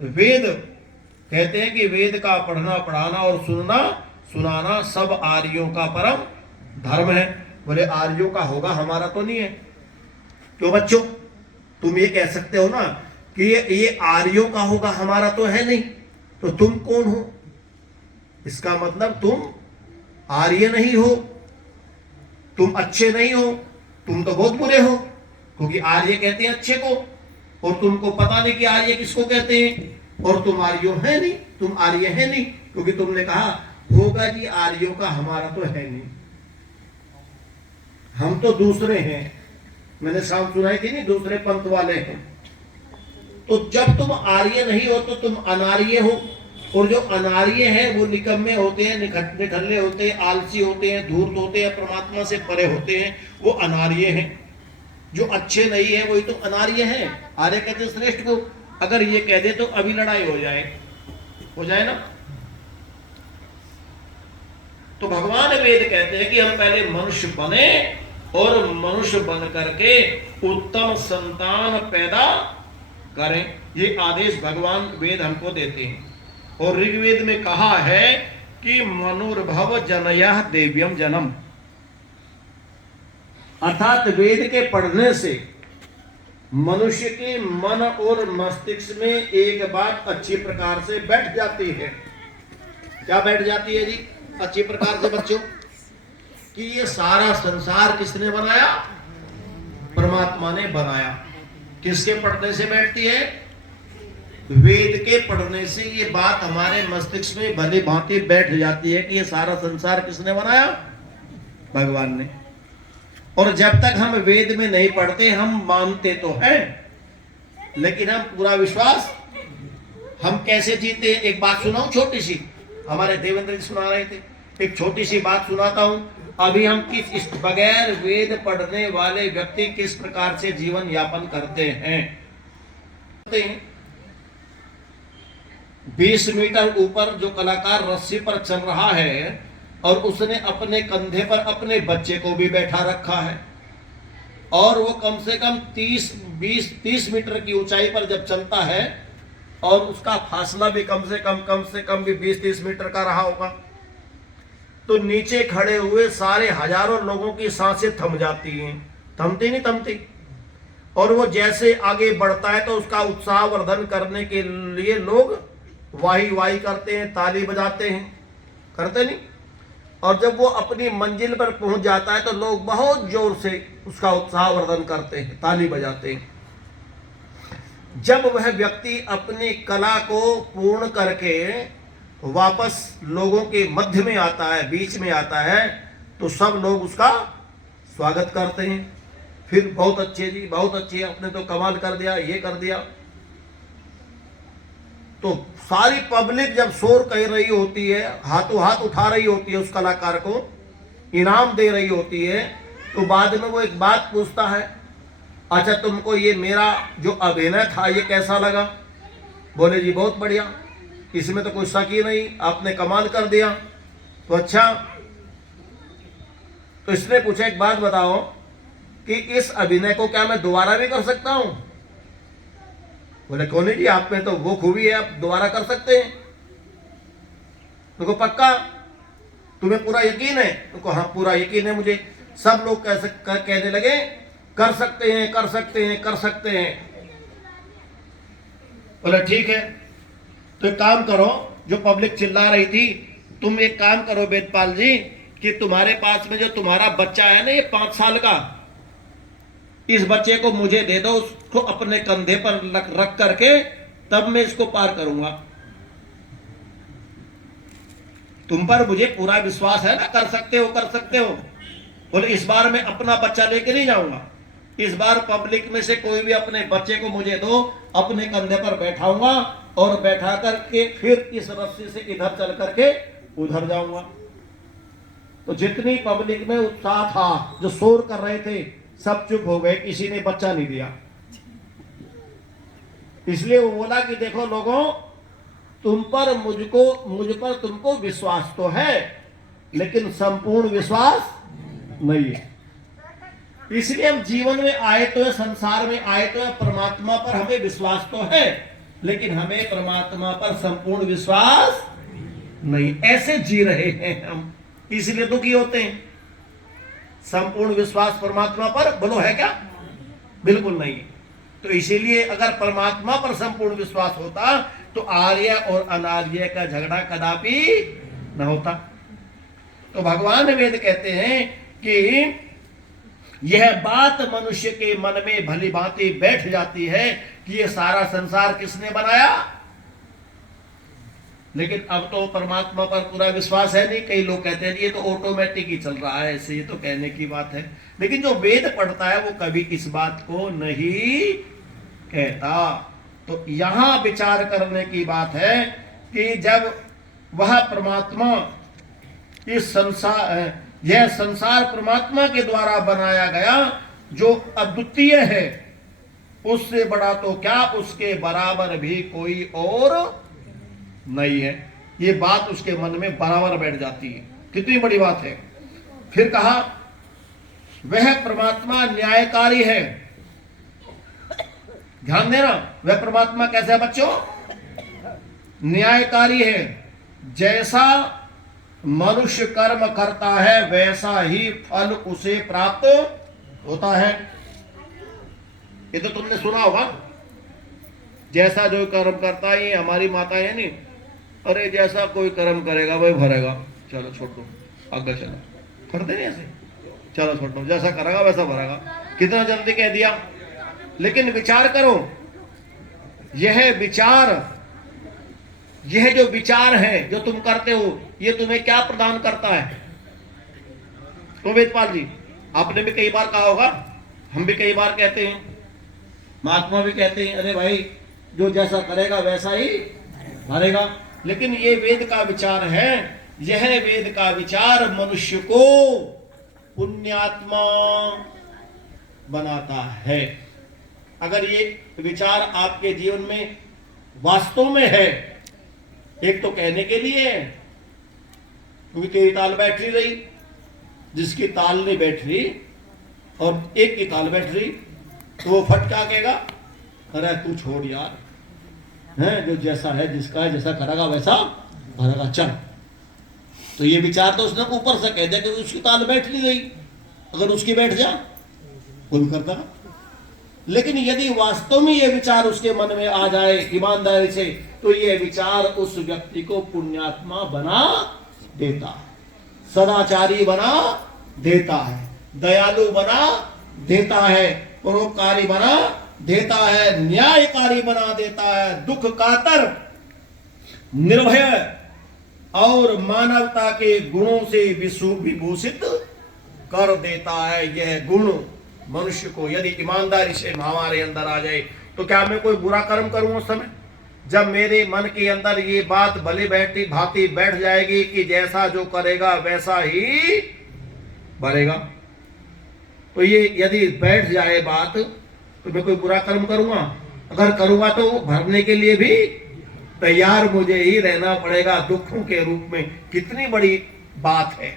वेद कहते हैं कि वेद का पढ़ना पढ़ाना और सुनना सुनाना सब आर्यों का परम धर्म है। बोले आर्यों का होगा, हमारा तो नहीं है। क्यों बच्चों, तुम ये कह सकते हो ना कि ये आर्यों का होगा, हमारा तो है नहीं। तो तुम कौन हो? इसका मतलब तुम आर्य नहीं हो, तुम अच्छे नहीं हो, तुम तो बहुत बुरे हो। क्योंकि आर्य कहते हैं अच्छे को, और तुमको पता नहीं कि आर्य किसको कहते हैं। और तुम आर्यो है नहीं, तुम आर्य है नहीं, क्योंकि तुमने कहा होगा जी आर्यों का, हमारा तो है नहीं, हम तो दूसरे हैं। मैंने शाम सुनाई थी नहीं, दूसरे पंथ वाले हैं। तो जब तुम आर्य नहीं हो तो तुम अनार्य हो। और जो अनार्य है वो निकम्मे होते हैं, निठल्ले होते हैं, आलसी होते हैं, धूर्त होते हैं, परमात्मा से परे होते हैं, वो अनार्य हैं। जो अच्छे नहीं है वही तो अनार्य है। आर्य कहते श्रेष्ठ को। अगर ये कह दे तो अभी लड़ाई हो जाए ना। तो भगवान वेद कहते हैं कि हम पहले मनुष्य बने और मनुष्य बन करके उत्तम संतान पैदा करें। ये आदेश भगवान वेद हमको देते हैं। और ऋग्वेद में कहा है कि मनुर्भव जनयः देव्यम जन्म, अर्थात वेद के पढ़ने से मनुष्य के मन और मस्तिष्क में एक बात अच्छी प्रकार से बैठ जाती है। क्या बैठ जाती है जी अच्छी प्रकार से बच्चों? कि ये सारा संसार किसने बनाया? परमात्मा ने बनाया। किसके पढ़ने से बैठती है? वेद के पढ़ने से ये बात हमारे मस्तिष्क में भली भांति बैठ जाती है कि ये सारा संसार किसने बनाया? भगवान ने। और जब तक हम वेद में नहीं पढ़ते, हम मानते तो हैं लेकिन हम पूरा विश्वास हम कैसे जीते? एक बात सुनाऊं छोटी सी, हमारे देवेंद्र जी सुना रहे थे, एक छोटी सी बात सुनाता हूं। अभी हम किस बगैर वेद पढ़ने वाले व्यक्ति किस प्रकार से जीवन यापन करते हैं। 20 मीटर ऊपर जो कलाकार रस्सी पर चल रहा है और उसने अपने कंधे पर अपने बच्चे को भी बैठा रखा है, और वो कम से कम 30 मीटर की ऊंचाई पर जब चलता है और उसका फासला भी कम से कम भी 20-30 मीटर का रहा होगा, तो नीचे खड़े हुए सारे हजारों लोगों की सांसें थम जाती हैं। थमती नहीं थमती? और वो जैसे आगे बढ़ता है तो उसका उत्साह वर्धन करने के लिए लोग वाही वाही करते हैं, ताली बजाते हैं, करते नहीं? और जब वो अपनी मंजिल पर पहुंच जाता है तो लोग बहुत जोर से उसका उत्साह वर्धन करते हैं, ताली बजाते हैं। जब वह व्यक्ति अपनी कला को पूर्ण करके वापस लोगों के मध्य में आता है, बीच में आता है, तो सब लोग उसका स्वागत करते हैं। फिर बहुत अच्छे जी, बहुत अच्छे, आपने तो कमाल कर दिया, ये कर दिया। तो सारी पब्लिक जब शोर कह रही होती है, हाथों हाथ उठा रही होती है, उस कलाकार को इनाम दे रही होती है, तो बाद में वो एक बात पूछता है, अच्छा तुमको ये मेरा जो अभिनय था ये कैसा लगा? बोले जी बहुत बढ़िया, इसमें तो कोई शक ही नहीं, आपने कमाल कर दिया। तो अच्छा, तो इसने पूछा एक बात बताओ कि इस अभिनय को क्या मैं दोबारा भी कर सकता हूं? बोले कौन जी, आप में तो वो खूबी है, आप दोबारा कर सकते हैं। तुमको पक्का? तुम्हें पूरा यकीन है? तुमको हाँ पूरा यकीन है मुझे। सब लोग कहने लगे कर सकते हैं, कर सकते हैं, कर सकते हैं। बोले ठीक है, तो एक काम करो, जो पब्लिक चिल्ला रही थी, तुम एक काम करो वेदपाल जी कि तुम्हारे पास में जो तुम्हारा बच्चा है ना, ये 5 साल का, इस बच्चे को मुझे दे दो, उसको अपने कंधे पर रख करके तब मैं इसको पार करूंगा। तुम पर मुझे पूरा विश्वास है ना, कर सकते हो, कर सकते हो। बोले इस बार मैं अपना बच्चा लेके नहीं जाऊंगा, इस बार पब्लिक में से कोई भी अपने बच्चे को मुझे दो, अपने कंधे पर बैठाऊंगा और बैठा करके फिर इस रस्सी से इधर चल करके उधर जाऊंगा। तो जितनी पब्लिक में उत्साह था, जो शोर कर रहे थे, सब चुप हो गए, किसी ने बच्चा नहीं दिया। इसलिए वो बोला कि देखो लोगों, तुम पर मुझ पर तुमको विश्वास तो है लेकिन संपूर्ण विश्वास नहीं है। इसलिए हम जीवन में आए तो है, संसार में आए तो है, परमात्मा पर हमें विश्वास तो है, लेकिन हमें परमात्मा पर संपूर्ण विश्वास नहीं, ऐसे जी रहे हैं हम, इसलिए दुखी होते हैं। संपूर्ण विश्वास परमात्मा पर बोलो है क्या? बिल्कुल नहीं। तो इसीलिए अगर परमात्मा पर संपूर्ण विश्वास होता तो आर्य और अनार्य का झगड़ा कदापि न होता। तो भगवान वेद कहते हैं कि यह बात मनुष्य के मन में भली भांति बैठ जाती है कि ये सारा संसार किसने बनाया। लेकिन अब तो परमात्मा पर पूरा विश्वास है नहीं। कई लोग कहते हैं ये तो ऑटोमेटिक ही चल रहा है, ऐसे ये तो कहने की बात है। लेकिन जो वेद पढ़ता है वो कभी इस बात को नहीं कहता। तो यहां विचार करने की बात है कि जब वह परमात्मा इस संसार, यह संसार परमात्मा के द्वारा बनाया गया जो अद्वितीय है, उससे बड़ा तो क्या उसके बराबर भी कोई और नहीं है। ये बात उसके मन में बराबर बैठ जाती है। कितनी बड़ी बात है। फिर कहा वह परमात्मा न्यायकारी है। ध्यान देना, वह परमात्मा कैसा है बच्चों? न्यायकारी है। जैसा मनुष्य कर्म करता है वैसा ही फल उसे प्राप्त होता है। ये तो तुमने सुना होगा, जैसा जो कर्म करता है। हमारी माता है नहीं, अरे जैसा कोई कर्म करेगा वही भरेगा, चलो छोड़ दो, आगे चलो, करते नहीं ऐसे, चलो छोड़ दो, जैसा करेगा वैसा भरेगा। कितना जल्दी कह दिया। लेकिन विचार करो, यह विचार, यह जो विचार है जो तुम करते हो, ये तुम्हें क्या प्रदान करता है? तो वेदपाल जी आपने भी कई बार कहा होगा, हम भी कई बार कहते हैं, महात्मा भी कहते हैं, अरे भाई जो जैसा करेगा वैसा ही भरेगा। लेकिन ये वेद का विचार है, यह वेद का विचार मनुष्य को पुण्यात्मा बनाता है। अगर ये विचार आपके जीवन में वास्तव में है, एक तो कहने के लिए है, क्योंकि तेरी ताल बैठ नहीं रही, जिसकी ताल नहीं बैठ रही और एक की ताल बैठ रही, तो वो फटका कहेगा, अरे तू छोड़ यार, है जो जैसा है जिसका है, जैसा करेगा वैसा भरेगा, चल। तो ये विचार तो उसने ऊपर से कह दिया कि उसकी ताल बैठ नहीं रही, अगर उसकी बैठ जा कोई भी करता। लेकिन यदि वास्तव में ये विचार उसके मन में आ जाए ईमानदारी से, तो ये विचार उस व्यक्ति को पुण्यात्मा बना देता है, सदाचारी बना देता है, दयालु बना देता है, परोपकारी बना देता है, न्यायकारी बना देता है, दुख कातर, निर्भय और मानवता के गुणों से विभूषित कर देता है। यह गुण मनुष्य को यदि ईमानदारी से हमारे अंदर आ जाए, तो क्या मैं कोई बुरा कर्म करूं उस समय? जब मेरे मन के अंदर ये बात भली बैठी भांति बैठ जाएगी कि जैसा जो करेगा वैसा ही भरेगा, तो ये यदि बैठ जाए बात, तो मैं कोई बुरा कर्म करूंगा? अगर करूंगा तो भरने के लिए भी तैयार मुझे ही रहना पड़ेगा दुखों के रूप में। कितनी बड़ी बात है।